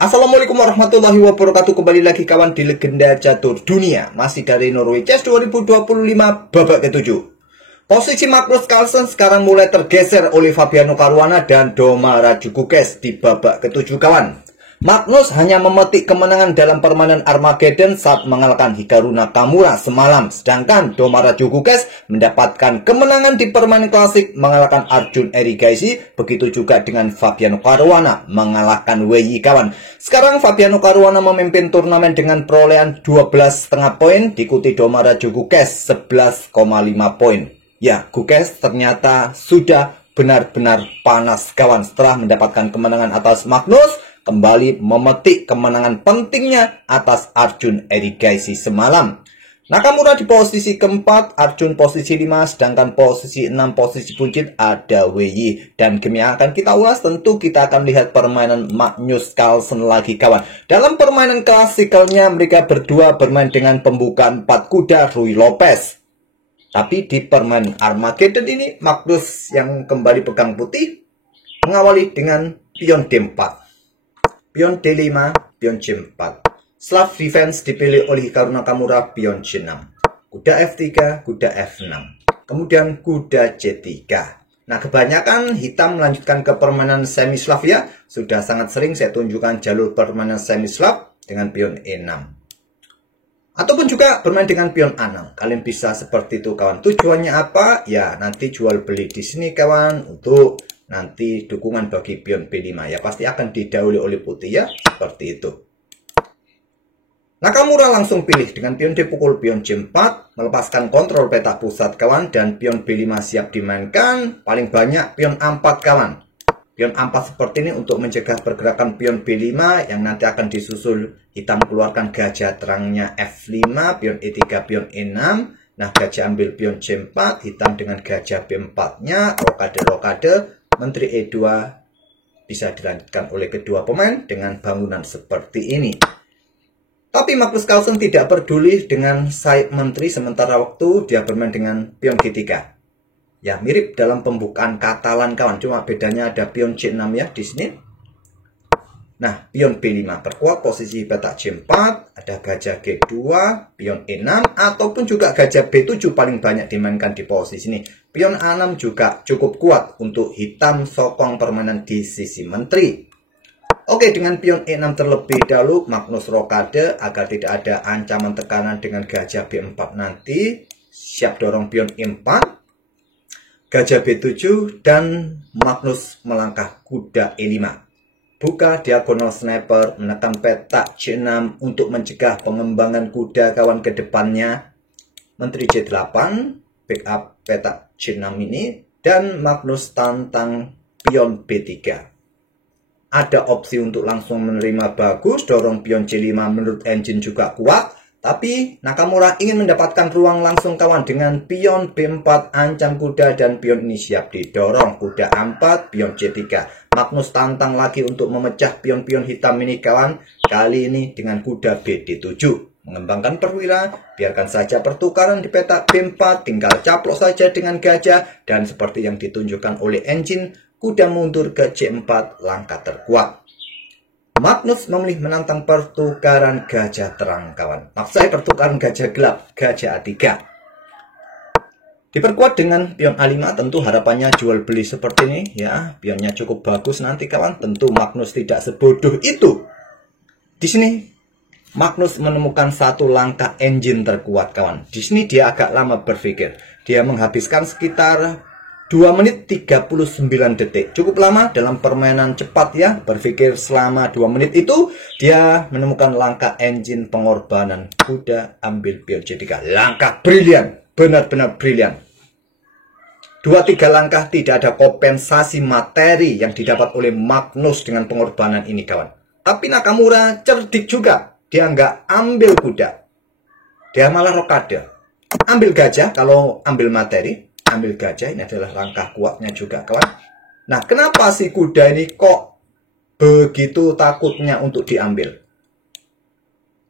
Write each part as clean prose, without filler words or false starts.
Assalamualaikum warahmatullahi wabarakatuh. Kembali lagi kawan di Legenda Catur Dunia. Masih dari Norway Chess 2025 babak ke-7. Posisi Magnus Carlsen sekarang mulai tergeser oleh Fabiano Caruana dan Doma Rajugukes di babak ke-7 kawan. Magnus hanya memetik kemenangan dalam permainan Armageddon saat mengalahkan Hikaru Nakamura semalam. Sedangkan Doma Rajugukes mendapatkan kemenangan di permainan klasik mengalahkan Arjun Erigaisi. Begitu juga dengan Fabiano Caruana mengalahkan Wei kawan. Sekarang Fabiano Caruana memimpin turnamen dengan perolehan 12,5 poin. Diikuti Doma Rajugukes 11,5 poin. Ya, Gukes ternyata sudah benar-benar panas kawan setelah mendapatkan kemenangan atas Magnus. Kembali memetik kemenangan pentingnya atas Arjun Erigaisi semalam. Nakamura di posisi keempat, Arjun posisi 5, sedangkan posisi 6 posisi buncit ada Wei. Dan game yang akan kita ulas tentu kita akan lihat permainan Magnus Carlsen lagi kawan. Dalam permainan klasikalnya mereka berdua bermain dengan pembukaan 4 kuda Ruy Lopez. Tapi di permainan Armageddon ini Magnus yang kembali pegang putih mengawali dengan pion D4. Pion D5, pion C4. Slav defense dipilih oleh Hikaru Nakamura, pion C6. Kuda F3, kuda F6. Kemudian kuda C3. Nah, kebanyakan hitam melanjutkan ke permainan semi Slav ya. Sudah sangat sering saya tunjukkan jalur permainan semi Slav dengan pion E6. Ataupun juga bermain dengan pion A6. Kalian bisa seperti itu kawan. Tujuannya apa? Ya, nanti jual beli di sini kawan untuk nanti dukungan bagi pion B5 ya, pasti akan didahului oleh putih ya, seperti itu. Nakamura langsung pilih dengan pion D pukul pion C4, melepaskan kontrol peta pusat kawan, dan pion B5 siap dimainkan, paling banyak pion A4 kawan. Pion A4 seperti ini untuk mencegah pergerakan pion B5 yang nanti akan disusul hitam keluarkan gajah terangnya F5, pion E3, pion E6. Nah, gajah ambil pion C4, hitam dengan gajah B4-nya, rokade-rokade. Menteri E2 bisa dilanjutkan oleh kedua pemain dengan bangunan seperti ini. Tapi Magnus Carlsen tidak peduli dengan sayap menteri, sementara waktu dia bermain dengan pion G3. Ya, mirip dalam pembukaan Katalan kawan, cuma bedanya ada pion C6 ya di sini. Nah, pion B5 perkuat posisi peta C4, ada gajah G2, pion E6, ataupun juga gajah B7 paling banyak dimainkan di posisi ini. Pion A6 juga cukup kuat untuk hitam sokong permainan di sisi menteri. Oke, dengan pion E6 terlebih dahulu, Magnus rokade agar tidak ada ancaman tekanan dengan gajah B4 nanti. Siap dorong pion E4, gajah B7, dan Magnus melangkah kuda E5. Buka diagonal sniper, menekan peta C6 untuk mencegah pengembangan kuda kawan ke depannya. Menteri C8, backup peta C6 ini, dan Magnus tantang pion B3. Ada opsi untuk langsung menerima bagus, dorong pion C5 menurut engine juga kuat. Tapi Nakamura ingin mendapatkan ruang langsung kawan dengan pion B4, ancam kuda, dan pion ini siap didorong. Kuda A4, pion C3. Magnus tantang lagi untuk memecah pion-pion hitam ini kawan. Kali ini dengan kuda BD7. Mengembangkan perwira, biarkan saja pertukaran di peta B4, tinggal caplok saja dengan gajah. Dan seperti yang ditunjukkan oleh engine, kuda mundur ke C4, langkah terkuat. Magnus memilih menantang pertukaran gajah terang kawan. Maksud saya pertukaran gajah gelap, gajah A3. Diperkuat dengan pion A5, tentu harapannya jual beli seperti ini ya. Pionnya cukup bagus nanti kawan. Tentu Magnus tidak sebodoh itu. Di sini Magnus menemukan satu langkah engine terkuat kawan. Di sini dia agak lama berpikir. Dia menghabiskan sekitar 2 menit 39 detik. Cukup lama dalam permainan cepat ya. Berpikir selama 2 menit itu dia menemukan langkah engine pengorbanan. Kuda ambil pion C3. Langkah brilian. Benar-benar brilian. 2-3 langkah tidak ada kompensasi materi yang didapat oleh Magnus dengan pengorbanan ini kawan. Tapi Nakamura cerdik juga. Dia nggak ambil kuda. Dia malah rokade. Ambil gajah kalau ambil materi. Ambil gajah, ini adalah langkah kuatnya juga kawan. Nah, kenapa si kuda ini kok begitu takutnya untuk diambil?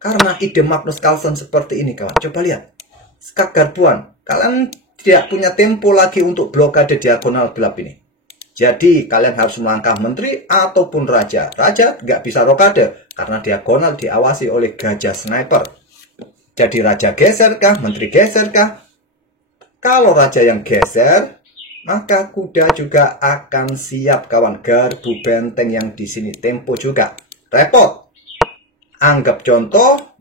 Karena ide Magnus Carlsen seperti ini kawan. Coba lihat. Skak garbuan. Kalian tidak punya tempo lagi untuk blokade diagonal gelap ini. Jadi kalian harus melangkah menteri ataupun raja. Raja nggak bisa rokade karena diagonal diawasi oleh gajah sniper. Jadi raja geser kah, menteri geser kah? Kalau raja yang geser, maka kuda juga akan siap kawan. Garbu benteng yang di sini tempo juga. Repot. Anggap contoh,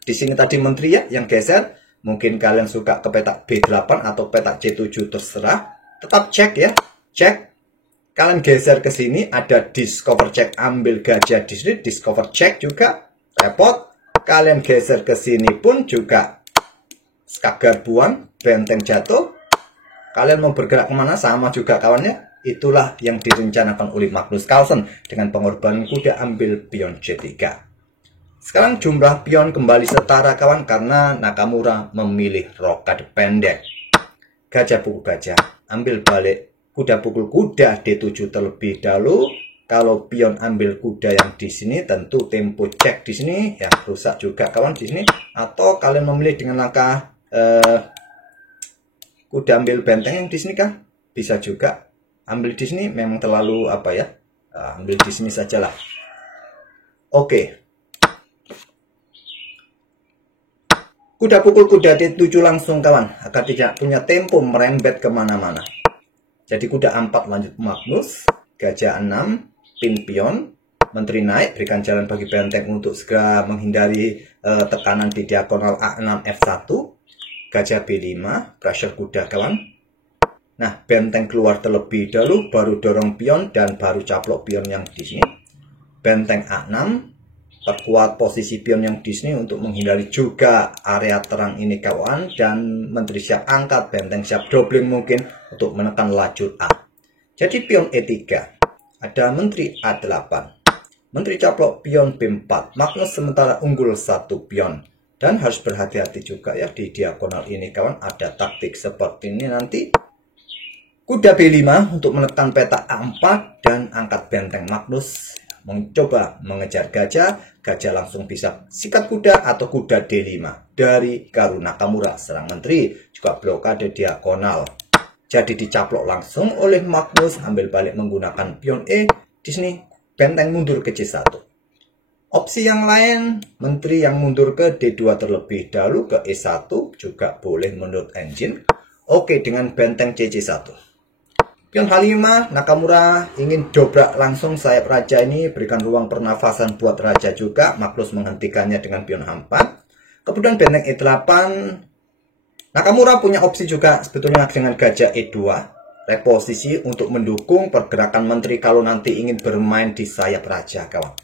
di sini tadi menteri ya yang geser. Mungkin kalian suka ke petak B8 atau petak C7 terserah. Tetap cek ya. Cek, kalian geser ke sini, ada discover check, ambil gajah di sini, discover check juga, repot. Kalian geser ke sini pun juga skak garbuan, benteng jatuh. Kalian mau bergerak kemana sama juga kawannya. Itulah yang direncanakan oleh Magnus Carlsen dengan pengorbanan kuda ambil pion C3. Sekarang jumlah pion kembali setara kawan karena Nakamura memilih rokade pendek. Gajah pukul gajah, ambil balik. Kuda pukul kuda D7 terlebih dahulu. Kalau pion ambil kuda yang di sini, tentu tempo cek di sini ya rusak juga kawan di sini. Atau kalian memilih dengan langkah kuda ambil benteng yang di sini kah? Bisa juga. Ambil di sini memang terlalu apa ya? Ambil di sini sajalah. Oke. Kuda pukul kuda D7 langsung kawan. Agar tidak punya tempo merembet kemana-mana. Jadi kuda 4 lanjut Magnus, gajah 6, pin pion, menteri naik, berikan jalan bagi benteng untuk segera menghindari tekanan di diagonal A6 F1, gajah B5, pressure kuda kawan. Nah, benteng keluar terlebih dahulu, baru dorong pion dan baru caplok pion yang di sini. Benteng A6, perkuat posisi pion yang di sini untuk menghindari juga area terang ini kawan, dan menteri siap angkat, benteng siap doubling mungkin untuk menekan lajur A. Jadi pion E3, ada menteri A8, menteri caplok pion B4, Magnus sementara unggul 1 pion, dan harus berhati-hati juga ya di diagonal ini kawan, ada taktik seperti ini nanti. Kuda B5 untuk menekan petak A4 dan angkat benteng. Magnus mencoba mengejar gajah, gajah langsung bisa sikat kuda atau kuda D5 dari Garu Nakamura. Serang menteri juga blokade diagonal. Jadi dicaplok langsung oleh Magnus, ambil balik menggunakan pion E. Di sini benteng mundur ke C1. Opsi yang lain, menteri yang mundur ke D2 terlebih dahulu ke E1 juga boleh menurut engine. Oke, dengan benteng CC1. Pion H5, Nakamura ingin dobrak langsung sayap raja ini, berikan ruang pernafasan buat raja juga. Magnus menghentikannya dengan pion H4. Kemudian benteng E8, Nakamura punya opsi juga sebetulnya dengan gajah E2. Reposisi untuk mendukung pergerakan menteri kalau nanti ingin bermain di sayap raja kawan.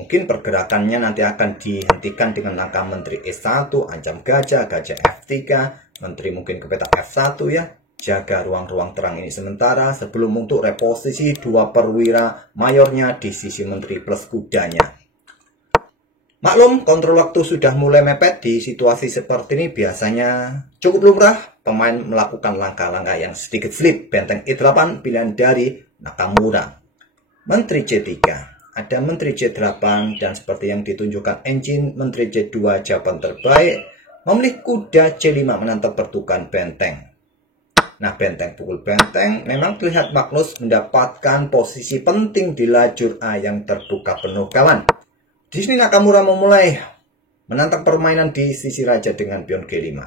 Mungkin pergerakannya nanti akan dihentikan dengan langkah menteri E1, ancam gajah, gajah F3, menteri mungkin ke petak F1 ya. Jaga ruang-ruang terang ini sementara sebelum untuk reposisi 2 perwira mayornya di sisi menteri plus kudanya. Maklum, kontrol waktu sudah mulai mepet. Di situasi seperti ini biasanya cukup lumrah pemain melakukan langkah-langkah yang sedikit slip. Benteng E8 pilihan dari Nakamura. Menteri C3, ada menteri C8 dan seperti yang ditunjukkan engine, menteri C2 jawaban terbaik. Memilih kuda C5 menantang pertukan benteng. Nah, benteng pukul benteng, memang terlihat Magnus mendapatkan posisi penting di lajur A yang terbuka penuh kawan. Di sini Nakamura memulai menantang permainan di sisi raja dengan pion G5.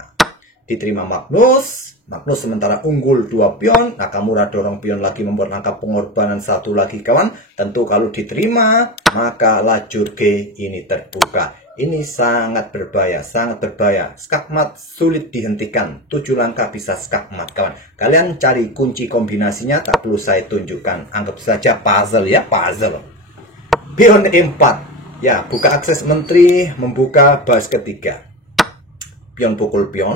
Diterima Magnus. Magnus sementara unggul 2 pion. Nakamura dorong pion lagi membuat langkah pengorbanan 1 lagi kawan. Tentu kalau diterima, maka lajur G ini terbuka. Ini sangat berbahaya, sangat berbahaya. Skakmat sulit dihentikan. 7 langkah bisa skakmat kawan. Kalian cari kunci kombinasinya, tak perlu saya tunjukkan. Anggap saja puzzle ya, puzzle. Pion E4. Ya, buka akses menteri, membuka bas ketiga. Pion pukul pion.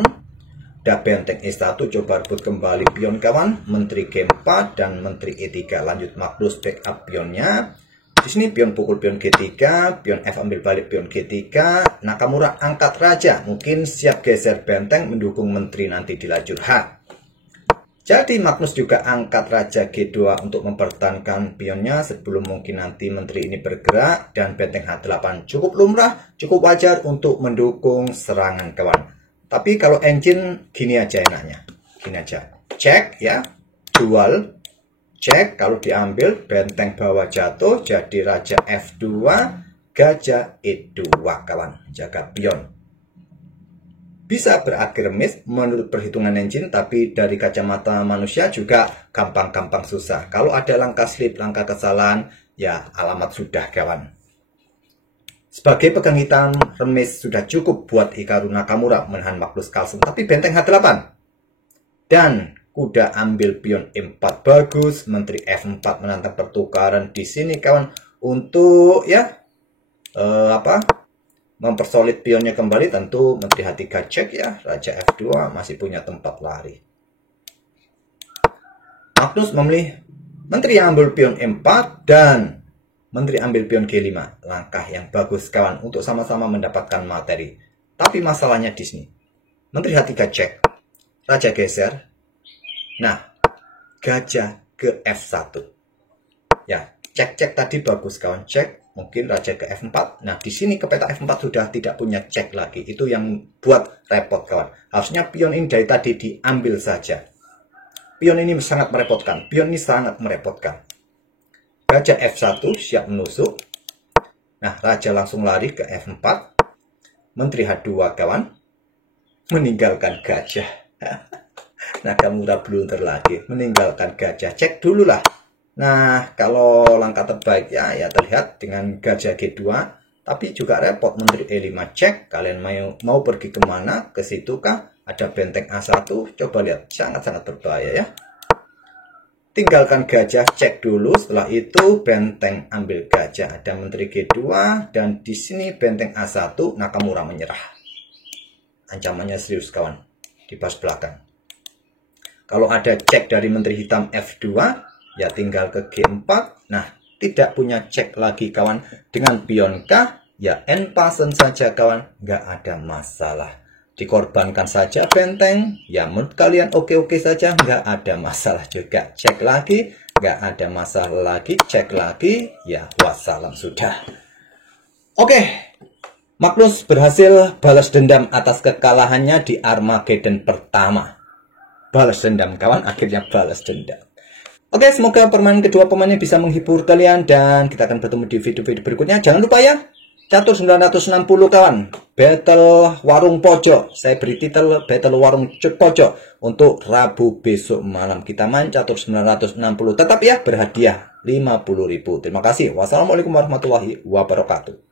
Ada benteng E1, coba rebut kembali pion kawan. Menteri G4 dan menteri E3. Lanjut Magnus backup pionnya. Di sini pion pukul pion G3, pion F ambil balik pion G3. Nakamura angkat raja, mungkin siap geser benteng mendukung menteri nanti di lajur H. Jadi Magnus juga angkat raja G2 untuk mempertahankan pionnya sebelum mungkin nanti menteri ini bergerak, dan benteng H8 cukup lumrah, cukup wajar untuk mendukung serangan kawan. Tapi kalau engine gini aja enaknya. Gini aja. Cek ya, jual cek, kalau diambil benteng bawah jatuh, jadi raja F2, gajah E2 kawan, jaga pion. Bisa berakhir miss menurut perhitungan engine, tapi dari kacamata manusia juga gampang-gampang susah. Kalau ada langkah slip, langkah kesalahan, ya alamat sudah kawan. Sebagai pegang hitam, remis sudah cukup buat Hikaru Nakamura menahan Magnus Carlsen, tapi benteng H8. Dan kuda ambil pion E4 bagus, menteri F4 menantang pertukaran di sini kawan untuk ya mempersolid pionnya kembali. Tentu menteri H3 cek ya, raja F2 masih punya tempat lari. Magnus memilih menteri yang ambil pion E4 dan menteri ambil pion G5. Langkah yang bagus kawan untuk sama-sama mendapatkan materi. Tapi masalahnya di sini. Menteri H3 cek, raja geser. Nah, gajah ke F1. Ya, cek-cek tadi bagus kawan, cek. Mungkin raja ke F4. Nah, di sini ke peta F4 sudah tidak punya cek lagi. Itu yang buat repot kawan. Harusnya pion ini dari tadi diambil saja. Pion ini sangat merepotkan. Pion ini sangat merepotkan. Raja F1 siap menusuk. Nah, raja langsung lari ke F4. Menteri H2 kawan. Meninggalkan gajah. Nakamura blunder lagi. Meninggalkan gajah. Cek dulu lah. Nah, kalau langkah terbaik ya terlihat dengan gajah G2. Tapi juga repot menteri E5 cek. Kalian mau pergi kemana? Ke situ kah? Ada benteng A1. Coba lihat. Sangat-sangat berbahaya ya. Tinggalkan gajah, cek dulu. Setelah itu benteng ambil gajah. Ada menteri G2 dan di sini benteng A1. Nakamura menyerah. Ancamannya serius kawan. Di pas belakang. Kalau ada cek dari menteri hitam F2, ya tinggal ke G4. Nah, tidak punya cek lagi kawan. Dengan pion K, ya end pasen saja kawan. Nggak ada masalah. Dikorbankan saja benteng, ya menurut kalian oke-oke saja, nggak ada masalah juga. Cek lagi, nggak ada masalah lagi, cek lagi, ya wassalam sudah. Oke, Magnus berhasil balas dendam atas kekalahannya di Armageddon pertama. Balas dendam kawan, akhirnya balas dendam. Oke, semoga permainan kedua pemainnya bisa menghibur kalian dan kita akan bertemu di video-video berikutnya. Jangan lupa ya, Catur 960 kawan, battle warung pojok. Saya beri titel battle warung pojok untuk Rabu besok malam. Kita main Catur 960. Tetap ya berhadiah 50.000. Terima kasih. Wassalamualaikum warahmatullahi wabarakatuh.